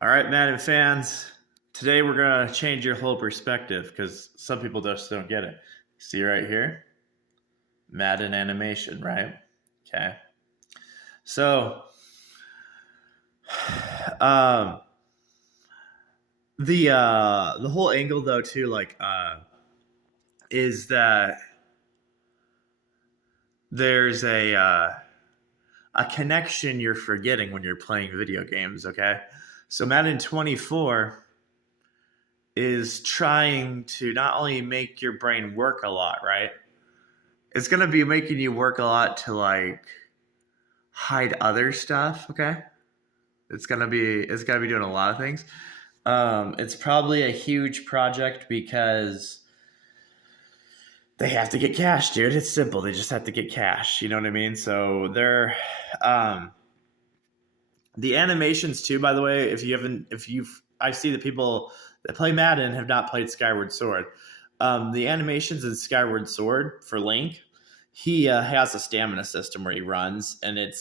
All right, Madden fans. Today we're gonna change your whole perspective because some people just don't get it. See right here, Madden animation, right? Okay. So, um, the whole angle though too, is that there's a connection you're forgetting when you're playing video games. Okay. So Madden 24 is trying to not only make your brain work a lot, right? It's gonna be making you work a lot to hide other stuff. Okay, it's gonna be doing a lot of things. It's probably a huge project because they have to get cash, dude. It's simple. They just have to get cash. You know what I mean? So they're the animations too. By the way, I see that people that play Madden have not played Skyward Sword. The animations in Skyward Sword for Link, he has a stamina system where he runs, and it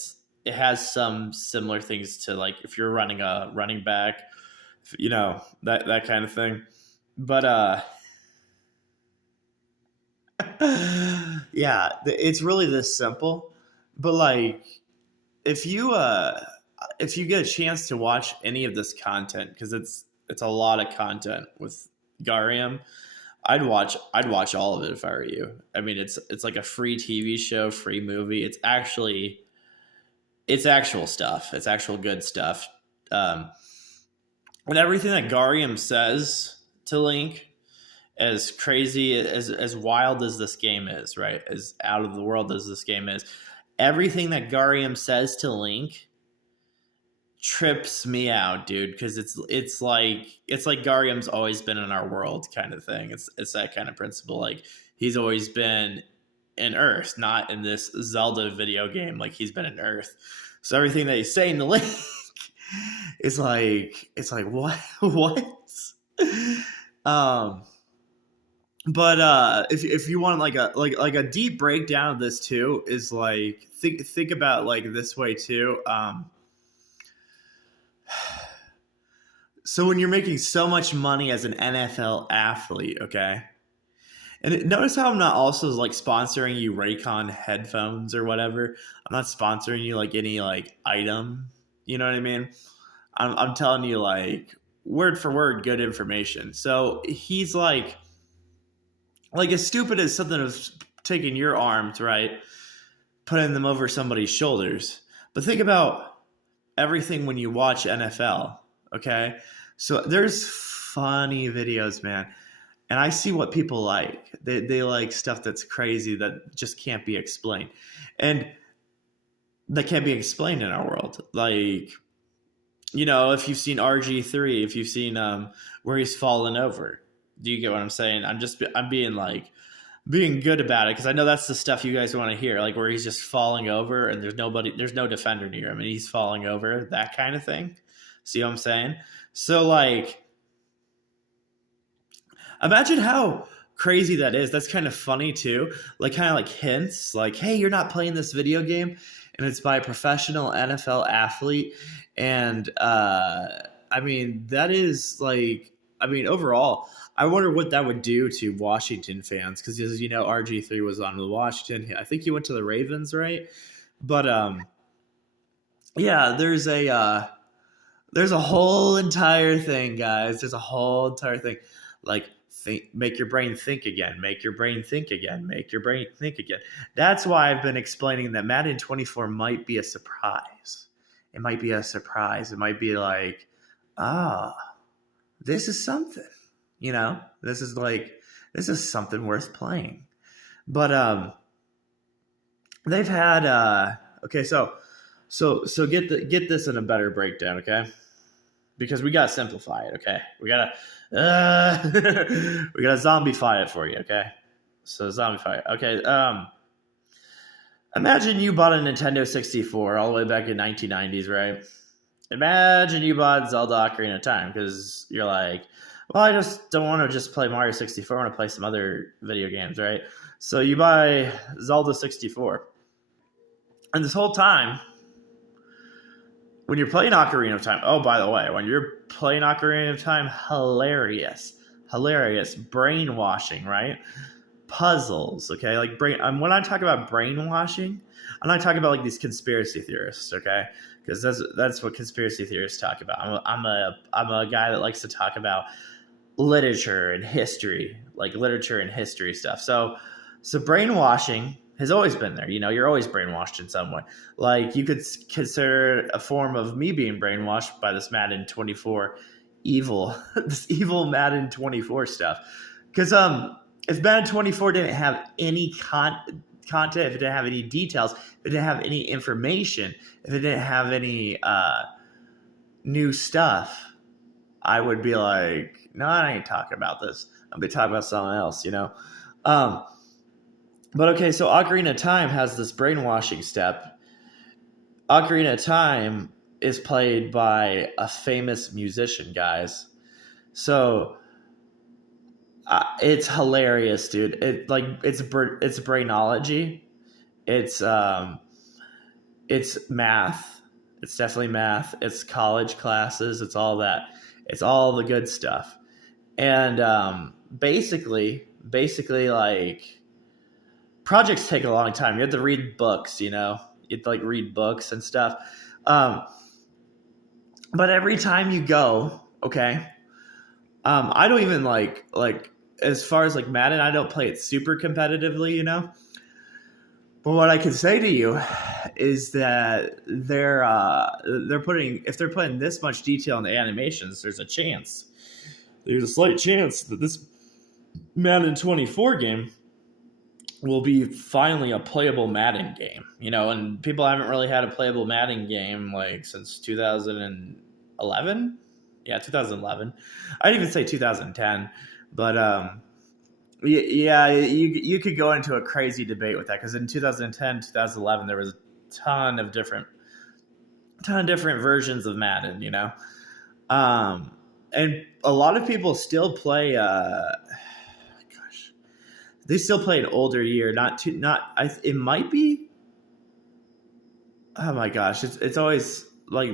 has some similar things to like if you're running a running back, that kind of thing. But yeah, it's really this simple. But like if you get a chance to watch any of this content, because it's a lot of content with Garium, I'd watch all of it if I were you. I mean, it's like a free TV show, free movie. It's actual stuff. It's actual good stuff. Um, and everything that Garium says to Link, as crazy as wild as this game is, right? As out of the world as this game is, everything that Garium says to Link trips me out, dude, because it's like Garium's always been in our world kind of thing. It's that kind of principle. Like he's always been in Earth, not in this Zelda video game. Like he's been in Earth. So everything that he's saying to Link is like what what? Um but if you want like a deep breakdown of this too, is like think about like this way too. So when you're making so much money as an NFL athlete, okay, notice how I'm not also like sponsoring you Raycon headphones or whatever. I'm not sponsoring you like any like item. You know what I mean? I'm telling you like word for word good information. So he's like as stupid as something of taking your arms, right, putting them over somebody's shoulders. But think about everything when you watch NFL, okay? So there's funny videos, man. And I see what people like. They like stuff that's crazy that just can't be explained. And that can't be explained in our world. Like, if you've seen RG3, if you've seen where he's fallen over. Do you get what I'm saying? I'm being good about it because I know that's the stuff you guys want to hear, like where he's just falling over and there's no defender near him and he's falling over, that kind of thing. See what I'm saying? So like, imagine how crazy that is. That's kind of funny too. Like kind of like hints like, hey, you're not playing this video game and it's by a professional NFL athlete. And I mean, that is like, overall, I wonder what that would do to Washington fans because, as you know, RG3 was on the Washington. I think he went to the Ravens, right? But yeah, there's a whole entire thing, guys. There's a whole entire thing. Like, make your brain think again. Make your brain think again. Make your brain think again. That's why I've been explaining that Madden 24 might be a surprise. It might be a surprise. It might be like, this is something. This is something worth playing. But they've had okay, so get this in a better breakdown, okay? Because we gotta simplify it, okay? We gotta we gotta zombify it for you, okay? So zombify it, okay? Imagine you bought a Nintendo 64 all the way back in 1990s, right? Imagine you bought Zelda Ocarina of Time because you're like, well, I just don't want to just play Mario 64. I want to play some other video games, right? So you buy Zelda 64. And this whole time, when you're playing Ocarina of Time, oh, by the way, when you're playing Ocarina of Time, hilarious, brainwashing, right? Puzzles, okay? Like when I talk about brainwashing, I'm not talking about like these conspiracy theorists, okay? Because that's what conspiracy theorists talk about. I'm a guy that likes to talk about literature and history, like literature and history stuff. So brainwashing has always been there. You know, you're always brainwashed in some way. Like you could consider a form of me being brainwashed by this Madden 24 this evil Madden 24 stuff. Because if Madden 24 didn't have any content, if it didn't have any details, if it didn't have any information, if it didn't have any new stuff, I would be like, no, I ain't talking about this. I'll be talking about something else, you know? But okay, so Ocarina of Time has this brainwashing step. Ocarina of Time is played by a famous musician, guys. So it's hilarious, dude. It's brainology. It's math. It's definitely math. It's college classes. It's all that. It's all the good stuff. And basically, like, projects take a long time. You have to read books, you know. You have to like read books and stuff. But every time you go, okay, I don't even like as far as like Madden, I don't play it super competitively, you know. But what I can say to you is that they're putting, if they're putting this much detail in the animations, there's a slight chance that this Madden 24 game will be finally a playable Madden game, you know. And people haven't really had a playable Madden game like since 2011. Yeah, 2011. I'd even say 2010, but yeah, you could go into a crazy debate with that, because in 2010, 2011, there was a ton of different versions of Madden, you know. And a lot of people still play. They still play an older year. It might be. Oh my gosh, it's always like.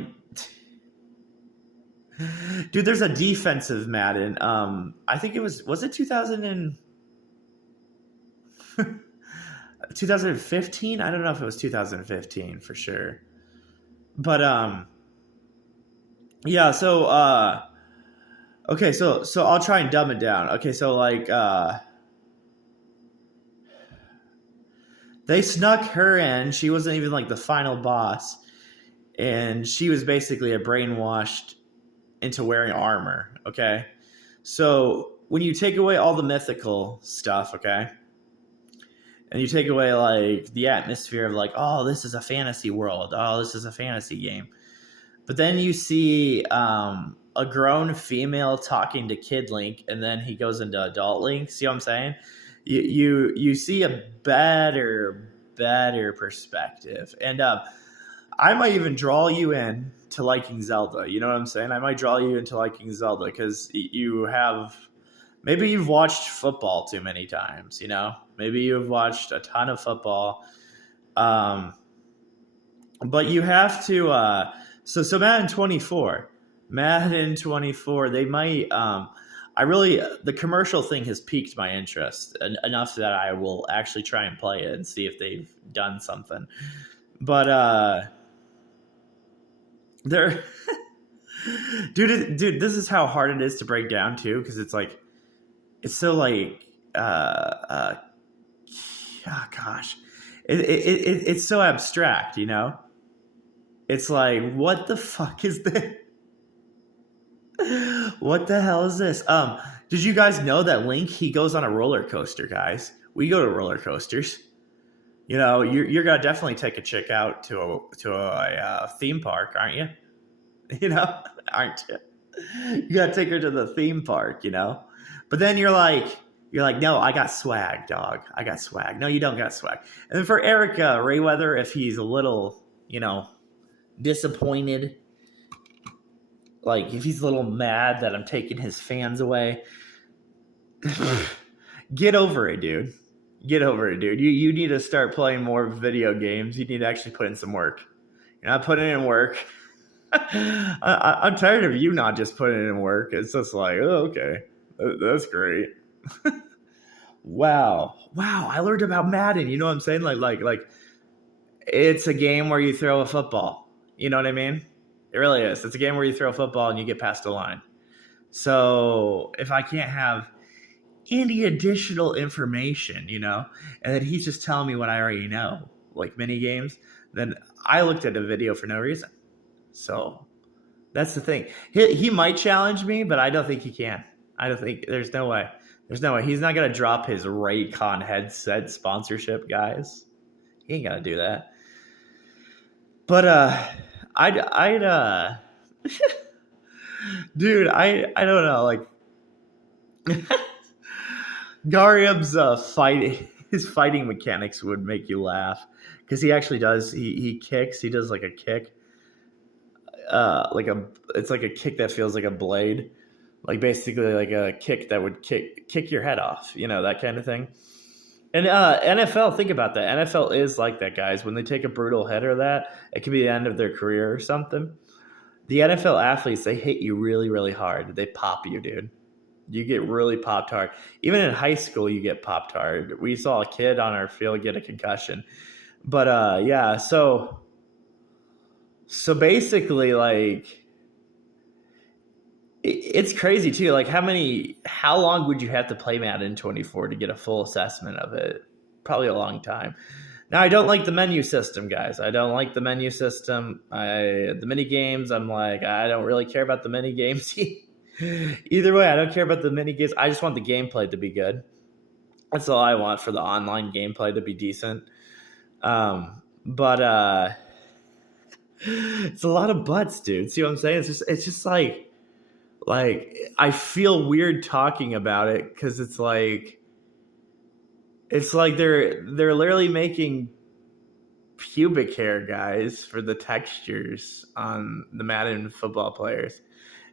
Dude, there's a defensive Madden. I think it was it 2015? I don't know if it was 2015 for sure. But yeah, so okay, so I'll try and dumb it down. Okay, so like they snuck her in. She wasn't even like the final boss, and she was basically a brainwashed into wearing armor, okay? So when you take away all the mythical stuff, okay, and you take away like the atmosphere of like, oh, this is a fantasy world, oh, this is a fantasy game, but then you see a grown female talking to Kid Link, and then he goes into adult Link. See what I'm saying? You see a better perspective, and I might even draw you in to liking Zelda. You know what I'm saying? I might draw you into liking Zelda because maybe you've watched football too many times, you know? Maybe you've watched a ton of football. But you have to, so Madden 24, they might, the commercial thing has piqued my interest enough that I will actually try and play it and see if they've done something. But, dude, this is how hard it is to break down too, because it's like, it's so like, oh gosh, it's so abstract, you know. It's like, what the fuck is this? What the hell is this? Did you guys know that Link, he goes on a roller coaster, guys? We go to roller coasters. You know, you're gonna definitely take a chick out to a theme park, aren't you? You know, aren't you? You gotta take her to the theme park, you know. But then you're like, no, I got swag, dog. I got swag. No, you don't got swag. And then for Eric Rayweather, if he's a little, you know, disappointed, like if he's a little mad that I'm taking his fans away, get over it, dude. Get over it, dude. You need to start playing more video games. You need to actually put in some work. You're not putting in work. I'm tired of you not just putting in work. It's just like, oh, okay, that's great. Wow. I learned about Madden. You know what I'm saying? Like, it's a game where you throw a football. You know what I mean? It really is. It's a game where you throw a football and you get past the line. So if I can't have any additional information, and then he's just telling me what I already know, like mini games, then I looked at a video for no reason. So that's the thing. He might challenge me, but I don't think he can. I don't think there's no way. There's no way. He's not gonna drop his Raycon headset sponsorship, guys. He ain't gonna do that. But I'd dude, I don't know, like Gariab's his fighting mechanics would make you laugh because he actually does. He kicks. He does like a kick, it's like a kick that feels like a blade, like basically like a kick that would kick your head off. That kind of thing. And NFL, think about that. NFL is like that, guys. When they take a brutal hit or that, it could be the end of their career or something. The NFL athletes, they hit you really, really hard. They pop you, dude. You get really popped hard. Even in high school, you get popped hard. We saw a kid on our field get a concussion. But yeah, so basically, like, it's crazy too. Like, how long would you have to play Madden 24 to get a full assessment of it? Probably a long time. Now, I don't like the menu system, guys. I don't like the menu system. The mini games, I'm like, I don't really care about the mini games. Either way, I don't care about the mini games. I just want the gameplay to be good. That's all I want, for the online gameplay to be decent. But it's a lot of butts, dude. See what I'm saying? It's just like I feel weird talking about it because it's like they're literally making pubic hair, guys, for the textures on the Madden football players.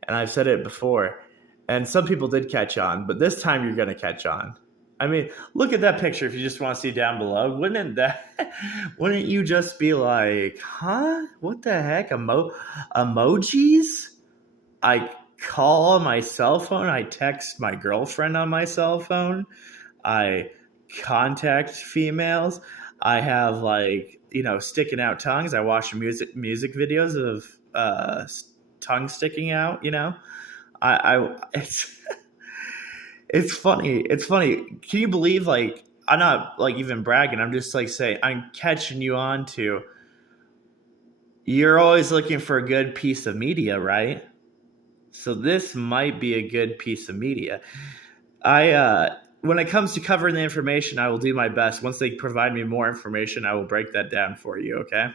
And I've said it before, and some people did catch on, but this time you're going to catch on. I mean, look at that picture if you just want to see down below. Wouldn't you just be like, huh? What the heck? Emojis? I call on my cell phone. I text my girlfriend on my cell phone. I contact females. I have, like, sticking out tongues. I watch music videos of tongue sticking out. It's funny. It's funny. Can you believe, like, I'm not like even bragging. I'm just like saying, I'm catching you on to, you're always looking for a good piece of media, right? So this might be a good piece of media. When it comes to covering the information, I will do my best. Once they provide me more information, I will break that down for you, okay?